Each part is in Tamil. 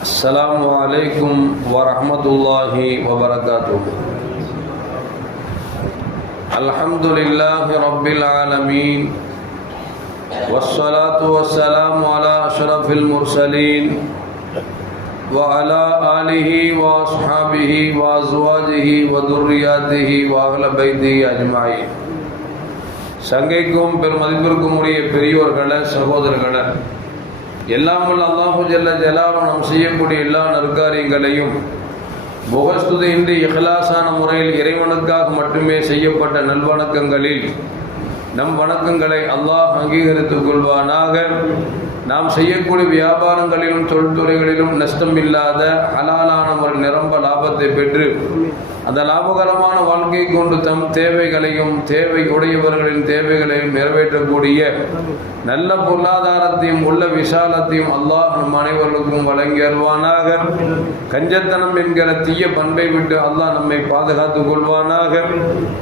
السلام عليكم ورحمة الله وبركاته الحمد لله رب العالمين والصلاة والسلام على أشرف المرسلين وعلى آله وأصحابه وأزواجه وذرياته وأهل بيته أجمعين சங்கைக்கும் பெருமதிப்பிற்கும் உரிய பெரியோர்களே சகோதரர்களே எல்லாம் வல்ல அல்லாஹு ஜல்ல ஜலாலும் நாம் செய்யக்கூடிய எல்லா நற்காரியங்களையும் முகஸ்துதியின்றி இஹ்லாசான முறையில் இறைவனுக்காக மட்டுமே செய்யப்பட்ட நல்வணக்கங்களில் நம் வணக்கங்களை அல்லாஹ் அங்கீகரித்துக் கொள்வானாக. நாம் செய்யக்கூடிய வியாபாரங்களிலும் தொழில்துறைகளிலும் நஷ்டம் இல்லாத ஹலாலான ஒரு நிரம்ப லாபத்தை பெற்று அந்த லாபகரமான வாழ்க்கை கொண்டு தம் தேவைகளையும் தேவை உடையவர்களின் தேவைகளையும் நிறைவேற்றக்கூடிய நல்ல பொருளாதாரத்தையும் உள்ள விசாலத்தையும் அல்லாஹ் நம் அனைவர்களுக்கும் வழங்கி கஞ்சத்தனம் என்கிற தீய பண்பை விட்டு அல்லாஹ் நம்மை பாதுகாத்துக் கொள்வானாக.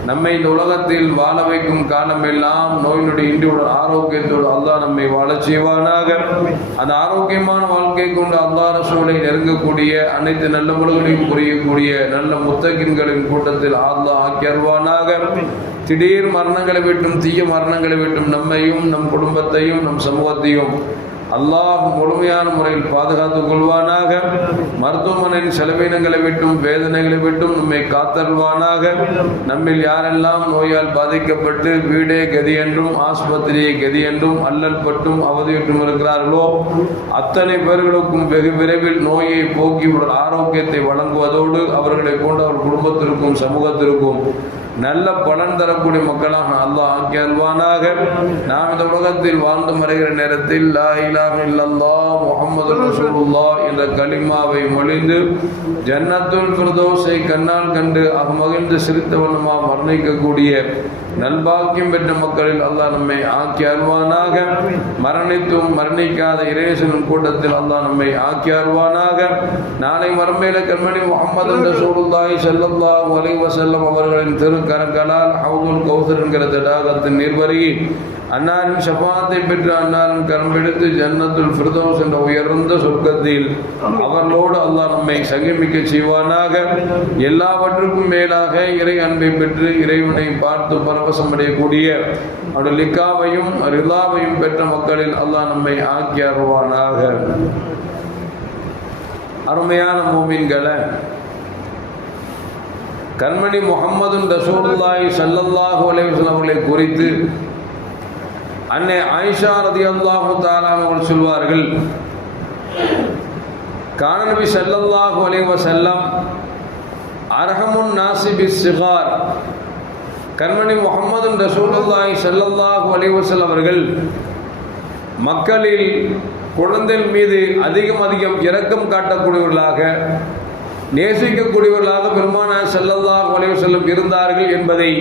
நம்மை இந்த உலகத்தில் வாழ வைக்கும் காலமெல்லாம் நோய் நோயினுடைய இன்றியுடன் ஆரோக்கியத்தோடு அல்லாஹ் நம்மை வாழச் செய்வானாக. அந்த ஆரோக்கியமான வாழ்க்கை கொண்டு அல்லாஹ் ரசூலை நெருங்கக்கூடிய அனைத்து நல்ல முழுகளையும் புரியக்கூடிய நல்ல முத்தகின் முத்தகின்களின் கூட்டத்தில் அல்லாஹ் ஆக்கி அருவானாக திடீர் மரணங்களை விட்டும் தீய மரணங்களை விட்டும் நம்மையும் நம் குடும்பத்தையும் நம் சமூகத்தையும் அல்லாஹ் முழுமையான முறையில் பாதுகாத்துக் கொள்வானாக. மருத்துவமனையின் செலவினங்களை விட்டும் வேதனைகளை விட்டும் நம்மை காத்தருள்வானாக. நம்மில் யாரெல்லாம் நோயால் பாதிக்கப்பட்டு வீடே கதி என்றும் ஆஸ்பத்திரியை கதி என்றும் அல்லல் பட்டும் அவதியிட்டும் இருக்கிறார்களோ அத்தனை பேர்களுக்கும் வெகு விரைவில் நோயை போக்கி உடல் ஆரோக்கியத்தை வழங்குவதோடு அவர்களை போன்ற அவர் குடும்பத்திற்கும் சமூகத்திற்கும் நல்ல பலன் தரக்கூடிய மக்களாக அல்லாஹ் ஆக்கி அல்வானாக நாம் இந்த உலகத்தில் வாழ்ந்து மறைகிற நேரத்தில் லா இலாஹ இல்லல்லா முகமது ரசூலுல்லா என்ற கலிமாவை மொழிந்து ஜன்னத்துல் பிரதோஷை கண்ணால் கண்டு அகமகிழ்ந்து சிரித்தவனமா மரணிக்கக்கூடிய நல்பாக்கியம் பெற்ற மக்களில் அல்லாஹ் நம்மை ஆக்கி அருவானாக மரணித்தும் மரணிக்காத இறைசனின் கூட்டத்தில் அல்லாஹ் நம்மை ஆக்கி அருவானாக நாளை மரமேல கண்மணி முகமது ரசூலுல்லாஹி ஸல்லல்லாஹு அலைஹி வஸல்லம் அவர்களின் திருக்கரங்களால் ஹவுதுல் கௌசர் என்கிற தடாகத்தின் நீர்வருகி அன்னாரின் ஷபாத்தை பெற்று அன்னாரின் கரம்பெடுத்து ஜன்னத்துல் ஃபிர்தௌஸ் என்ற உயர்ந்த சொர்க்கத்தில் அவர்களோடு அல்லாஹ் நம்மை சங்கமிக்க செய்வானாக. எல்லாவற்றுக்கும் மேலாக இறை அன்பை பெற்று இறைவனை பார்த்து பரவசம் அடையக்கூடிய அவருடைய லிக்காவையும் ரிலாவையும் பெற்ற மக்களில் அல்லாஹ் நம்மை ஆக்கி அருவானாக அருமையான மூமின்களை கண்மணி முகமது ரசூலுல்லாஹி சல்லல்லாஹு அலைஹி அவர்களை குறித்து அன்னை ஆயிஷா ரதி அல்லாஹு அவர்கள் சொல்வார்கள் கான நபி அலைவ செல்லம் அரஹமுன் அர்ஹமுன் நாசி பிஸ்ஸிகார் கண்மணி முகமது ரசூலுல்லாஹி ஸல்லல்லாஹு அலைவசல் அவர்கள் மக்களில் குழந்தைகள் மீது அதிகம் அதிகம் இரக்கம் காட்டக்கூடியவர்களாக நேசிக்கக்கூடியவர்களாக பெருமான செல்லல்லா வலைவு செல்லும் இருந்தார்கள் என்பதை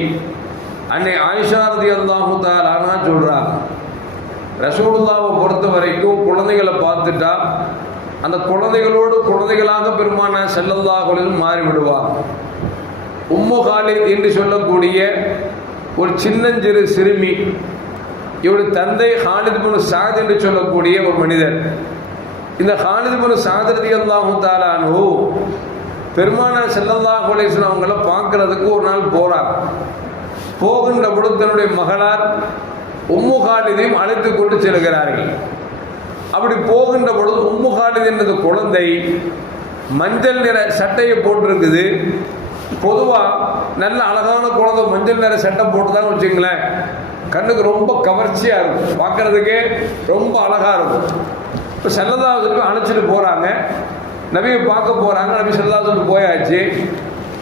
அன்னை ஆயிஷாரதி அல்லாஹு தாலானா சொல்கிறாங்க ரசூலுல்லாவை பொறுத்த வரைக்கும் குழந்தைகளை பார்த்துட்டா அந்த குழந்தைகளோடு குழந்தைகளாக பெருமான செல்லல்லா வலையில் மாறிவிடுவார் உம்மு காலித் என்று சொல்லக்கூடிய ஒரு சின்னஞ்சிறு சிறுமி இவருடைய தந்தை ஹாலித் முனு சாத் என்று சொல்லக்கூடிய ஒரு மனிதர். இந்த ஹாலித் முனு சாதிரதி அல்லாஹு தாலானு பெருமான செல்லல்லா குலேசன் அவங்கள பார்க்கறதுக்கு ஒரு நாள் போறார். போகின்ற பொழுது தன்னுடைய மகளார் உம்மு காலிதையும் அழைத்து கொண்டு செல்கிறார்கள். அப்படி போகின்ற பொழுது உம்மு காலித் என்ற குழந்தை மஞ்சள் நிற சட்டையை போட்டிருக்குது. பொதுவாக நல்ல அழகான குழந்தை மஞ்சள் நிற சட்டை போட்டுதான்னு வச்சுங்களேன் கண்ணுக்கு ரொம்ப கவர்ச்சியாக இருக்கும். பார்க்கறதுக்கே ரொம்ப அழகாக இருக்கும். இப்போ செல்லதாவுக்கு அழைச்சிட்டு போகிறாங்க நபியை பார்க்க போகிறாங்க நபி செல்லாத்துக்கு போயாச்சு.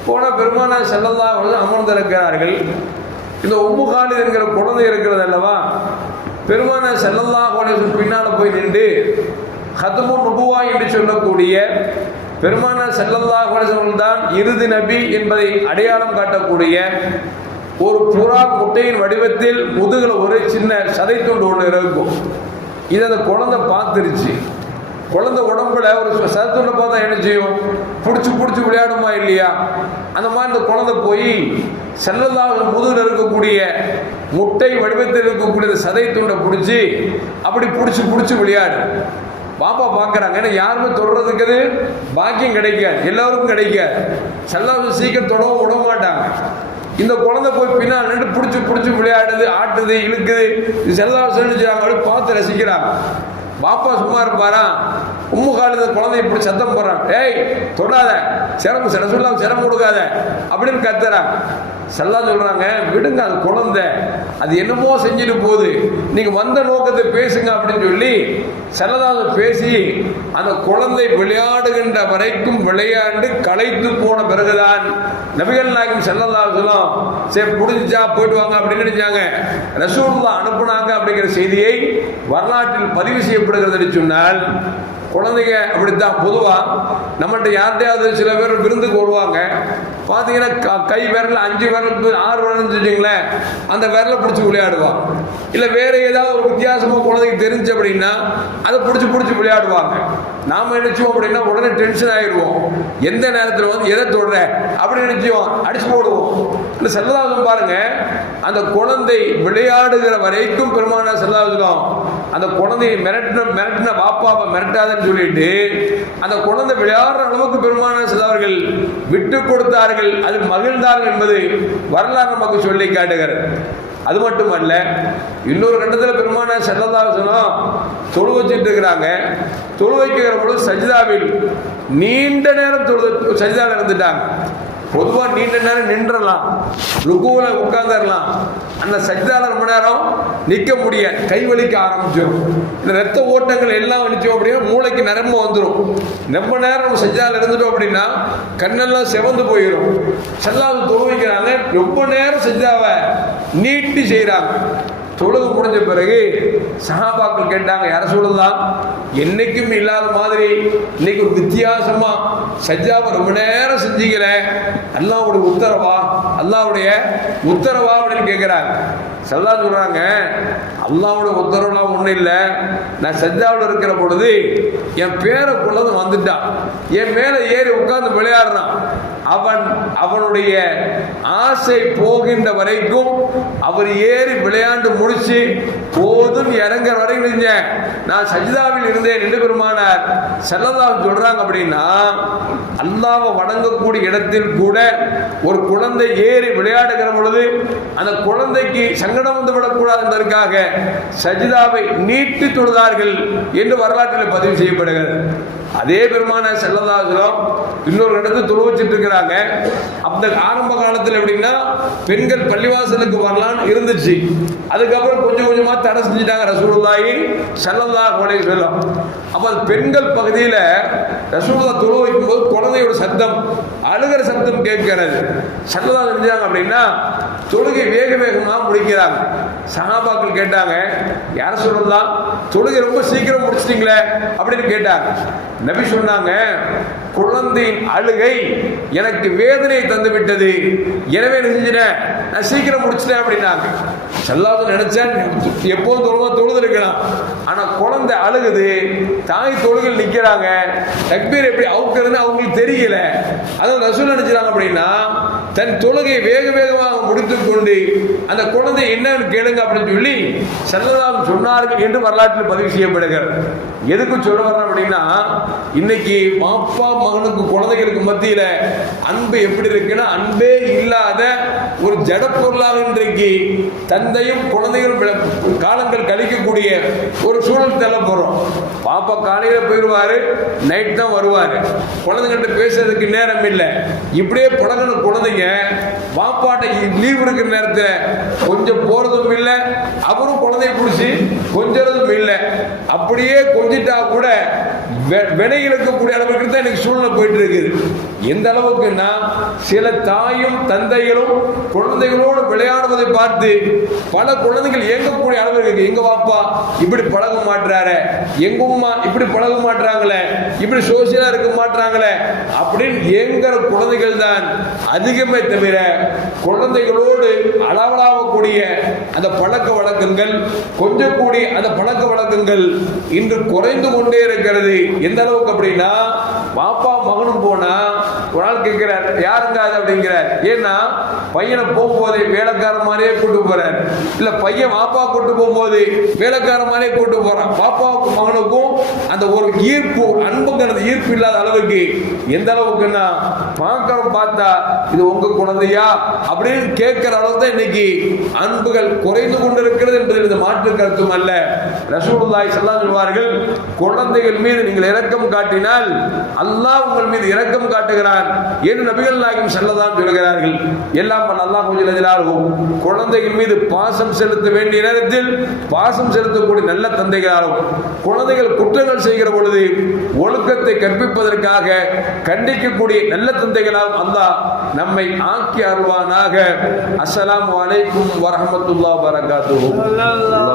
போன பெருமானா செல்லல்லா வந்து அமர்ந்திருக்கிறார்கள். இந்த உம்மு காலில் இருக்கிற குழந்தை இருக்கிறது அல்லவா? பெருமான செல்லல்லா கோலேசன் பின்னால் போய் நின்று ஹத்தமு நுபுவா என்று சொல்லக்கூடிய பெருமான செல்லல்லா கோலேசன் தான் இறுதி நபி என்பதை அடையாளம் காட்டக்கூடிய ஒரு புறா முட்டையின் வடிவத்தில் முதுகில் ஒரு சின்ன சதை துண்டு ஒன்று இருக்கும். இதை அந்த குழந்தை பார்த்துருச்சு. குழந்தை உடம்புல ஒரு சத்துள்ள பார்த்தா என்ன செய்யும்? பிடிச்சி பிடிச்சி விளையாடுமா இல்லையா? அந்த மாதிரி இந்த குழந்தை போய் செல்லதாக முதுகில் இருக்கக்கூடிய முட்டை வடிவத்தில் இருக்கக்கூடிய சதை துண்டை பிடிச்சி அப்படி பிடிச்சி பிடிச்சி விளையாடு. பாப்பா பார்க்குறாங்க ஏன்னா யாருமே தொடர்றதுக்கு பாக்கியம் கிடைக்காது. எல்லாருக்கும் கிடைக்காது. செல்லாவது சீக்கிரம் தொடவும் விட மாட்டாங்க. இந்த குழந்தை போய் பின்னால் நின்று பிடிச்சி பிடிச்சி விளையாடுது ஆட்டுது இழுக்குது. இது செல்லாவது செஞ்சுறாங்க அப்படி பார்த்து ரசிக்கிறாங்க. பாப்பா சும்மா இருப்பாரா? உம்மு காலு குழந்தை இப்படி சத்தம் போடுறான். ஏய் தொடாத. சிரமம் சில சொல்லாம சிரமம் கொடுக்காத. அப்படின்னு கத்துறான். செல்லா சொல்கிறாங்க விடுங்க அது குழந்தை. அது என்னமோ செஞ்சுட்டு போகுது. நீங்கள் வந்த நோக்கத்தை பேசுங்க அப்படின்னு சொல்லி செல்லதாத பேசி அந்த குழந்தை விளையாடுகின்ற வரைக்கும் விளையாண்டு களைத்து போன பிறகுதான் நபிகள் நாயகம் செல்லதாசனம் சரி முடிஞ்சா போயிட்டு வாங்க அப்படின்னு நினைச்சாங்க. ரசூல்லா அனுப்புனாங்க அப்படிங்கிற செய்தியை வரலாற்றில் பதிவு செய்யப்படுகிறது சொன்னால் குழந்தைங்க அப்படித்தான் பொதுவாக நம்மகிட்ட யார்கிட்டயாவது சில பேர் விருந்துக்கு வருவாங்க பார்த்தீங்கன்னா க- கை விரல் அஞ்சு விரல் ஆறு விரல்னு வச்சுங்களேன் அந்த விரலை பிடிச்சி விளையாடுவான் இல்லை வேற ஏதாவது ஒரு வித்தியாசமாக குழந்தைக்கு தெரிஞ்சு அப்படின்னா அதை பிடிச்சி பிடிச்சி விளையாடுவாங்க. நாம் நினைச்சோம் அப்படின்னா உடனே டென்ஷன் ஆகிடுவோம் எந்த நேரத்தில் வந்து எதை தொடர அப்படி நினைச்சோம் அடிச்சு போடுவோம். இல்லை செல்லதாசம் பாருங்க அந்த குழந்தை விளையாடுகிற வரைக்கும் பெருமான செல்லதாசம் அந்த குழந்தையை மிரட்டின மிரட்டின பாப்பாவை மிரட்டாதன்னு சொல்லிட்டு அந்த குழந்தை விளையாடுற அளவுக்கு பெருமான சிலவர்கள் விட்டு கொடுத்தார்கள். அதில் மகிழ்ந்தார்கள் என்பது வரலாறு நமக்கு சொல்லி காட்டுகிறது. அது மட்டுமல்ல இன்னொரு கட்டத்தில் பெருமான செல்லதாசனம் தொழு வச்சுட்டு இருக்கிறாங்க. தொழு வைக்கிற பொழுது சஜிதாவில் நீண்ட நேரம் தொழு சஜிதாவில் இருந்துட்டாங்க. பொதுவாக நீண்ட நேரம் நின்றலாம். ருக்குவில் உட்காந்துடலாம் அந்த சஜிதால ரொம்ப நேரம் நிற்க முடியாது கை வலிக்க ஆரம்பிச்சிடும் இந்த ரத்த ஓட்டங்கள் எல்லாம் வலிச்சோம் அப்படின்னா மூளைக்கு நிரம்ப வந்துடும் ரொம்ப நேரம் நம்ம இருந்துட்டோம் அப்படின்னா கண்ணெல்லாம் செவந்து போயிடும் செல்லாவது தொழு ரொம்ப நேரம் சஜிதாவை நீட்டி செய்கிறாங்க தொழுது முடிஞ்ச பிறகு சஹாபாக்கள் கேட்டாங்க யார சொல்லுதான் என்னைக்கும் இல்லாத மாதிரி இன்னைக்கு ஒரு வித்தியாசமா சஜ்ஜாவை ரொம்ப நேரம் செஞ்சீங்களே அல்லாவுடைய உத்தரவா? அல்லாவுடைய உத்தரவா? அப்படின்னு கேட்கிறாங்க சல்லா சொல்றாங்க அல்லாவுடைய உத்தரவுலாம் ஒன்றும் இல்லை. நான் சஜ்ஜாவில் இருக்கிற பொழுது என் பேரை கொள்ளது வந்துட்டான். என் மேலே ஏறி உட்காந்து விளையாடுறான். அவன் அவனுடைய ஆசை போகின்ற வரைக்கும் அவர் ஏறி விளையாண்டு முடிச்சு போதும் இறங்குற வரைக்கும் இருந்த நான் சஜிதாவில் இருந்தேன் என்று பெருமானார். செல்லதா சொல்றாங்க அப்படின்னா அல்லாவை வணங்கக்கூடிய இடத்தில் கூட ஒரு குழந்தை ஏறி விளையாடுகிற பொழுது அந்த குழந்தைக்கு சங்கடம் வந்து விடக்கூடாது என்பதற்காக சஜிதாவை நீட்டி தொழுதார்கள் என்று வரலாற்றில் பதிவு செய்யப்படுகிறது. அதே பெருமான செல்லதாசலம் இன்னொரு இடத்துல தொழு இருக்கிறாங்க. அந்த ஆரம்ப காலத்தில் எப்படின்னா பெண்கள் பள்ளிவாசலுக்கு வரலான்னு இருந்துச்சு. அதுக்கப்புறம் கொஞ்சம் கொஞ்சமாக தடை செஞ்சுட்டாங்க ரசூலுல்லாஹி செல்லதா அலைஹி செல்லம் அப்போ பெண்கள் பகுதியில் ரசூலுல்லா தொழு வைக்கும்போது குழந்தையோட சத்தம் அழுகிற சத்தம் கேட்கிறது. செல்லதா செஞ்சாங்க அப்படின்னா தொழுகை வேக வேகமாக முடிக்கிறாங்க. சகாபாக்கள் கேட்டாங்க யார சொல்லலாம் தொழுகை ரொம்ப சீக்கிரம் முடிச்சிட்டிங்களே அப்படின்னு கேட்டாங்க. நபி சொன்னாங்க குழந்தையின் அழுகை எனக்கு வேதனை தந்து விட்டது எனவே என்ன செஞ்சிட்டேன்? நான் சீக்கிரம் முடிச்சிட்டேன் அப்படின்னாங்க. செல்லாத நினைச்சேன் எப்போதும் தொழுவா தொழுது இருக்கலாம். ஆனால் குழந்தை அழுகுது தாய் தொழுகில் நிற்கிறாங்க தக்பீர் எப்படி அவுக்கிறதுன்னு அவங்களுக்கு தெரியல. அதான் ரசூல் நினைச்சிடாங்க அப்படின்னா தன் தொழுகை வேக வேகமாக முடித்து கொண்டு அந்த குழந்தை என்னன்னு கேளுங்க அப்படின்னு சொல்லி செல்லலாம் சொன்னார்கள் என்று வரலாற்றில் பதிவு செய்யப்படுகிறது. எதுக்கு சொல்ல வர்றேன் அப்படின்னா இன்னைக்கு மாப்பா மகனுக்கு குழந்தைகளுக்கு மத்தியில் அன்பு எப்படி இருக்குன்னா அன்பே இல்லாத ஒரு ஜடப்பொருளாக இன்றைக்கு தந்தையும் குழந்தைகளும் காலங்கள் கழிக்கக்கூடிய ஒரு சூழல் தள்ள போகிறோம் பாப்பா காலையில் போயிடுவாரு நைட் தான் வருவார். குழந்தைங்கள்ட்ட பேசுறதுக்கு நேரம் இல்லை. இப்படியே பழகின குழந்தைங்க. பாப்பாட்ட லீவ் இருக்கிற நேரத்தில் கொஞ்சம் போறதும் இல்லை அவரும் குழந்தைய பிடிச்சி கொஞ்சதும் இல்லை. அப்படியே கொஞ்சிட்டா கூட வினை இழக்கக்கூடிய அளவுக்கு தான் எனக்கு சூழ்நிலை போயிட்டு இருக்குது எந்த அளவுக்குன்னா சில தாயும் தந்தைகளும் குழந்தைகளோடு விளையாடுவதை பார்த்து பல குழந்தைகள் இயங்கக்கூடிய அளவு இருக்கு. எங்க பாப்பா இப்படி பழக மாட்டுறாரு எங்க உமா இப்படி பழக மாட்டுறாங்களே இப்படி சோசியலா இருக்க மாட்டுறாங்களே அப்படின்னு இயங்குற குழந்தைகள் தான் அதிகமே தவிர குழந்தைகளோடு அளவலாகக்கூடிய அந்த பழக்க வழக்கங்கள் கொஞ்சம் கூடிய அந்த பழக்க வழக்கங்கள் இன்று குறைந்து கொண்டே இருக்கிறது. எந்த அளவுக்கு அப்படின்னா பாப்பா மகனும் போனா ஒரு நாள் கேட்கிறார் யாருங்க அது அப்படிங்கிறார். ஏன்னா பையனை போகும்போது வேலைக்கார மாதிரியே கூட்டு போறார். இல்ல பையன் பாப்பா கூட்டு போகும்போது வேலைக்கார மாதிரியே கூட்டு போறான். பாப்பாவுக்கும் மகனுக்கும் அந்த ஒரு ஈர்ப்பு அன்புங்கிறது ஈர்ப்பு இல்லாத அளவுக்கு எந்த அளவுக்குன்னா பார்க்கறோம் பார்த்தா இது உங்க குழந்தையா? அப்படின்னு கேட்கிற அளவு தான் இன்னைக்கு அன்புகள் குறைந்து கொண்டிருக்கிறது என்பதில் இது மாற்று கருத்தும் அல்ல. ரசூலுல்லாய் சொல்லா சொல்வார்கள் குழந்தைகள் மீது நீங்கள் இரக்கம் காட்டினால் அல்லாஹ் உங்கள் மீது இரக்கம் காட்டுகிறான் என்று நபிகள் நாயகம் செல்லதான் சொல்கிறார்கள். எல்லாம் அல்லாஹ் கொஞ்சம் எதிராகும் குழந்தைகள் மீது பாசம் செலுத்த வேண்டிய நேரத்தில் பாசம் செலுத்தக்கூடிய நல்ல தந்தைகளாகும் குழந்தைகள் குற்றங்கள் செய்கிற பொழுது ஒழுக்கத்தை கற்பிப்பதற்காக கண்டிக்கக்கூடிய நல்ல தந்தைகளாலும் அல்லாஹ் நம்மை ஆக்கி அருள்வானாக. அஸ்ஸலாமு அலைக்கும் வரஹ்மத்துல்லாஹி வபரகாத்துஹு. அல்லாஹ்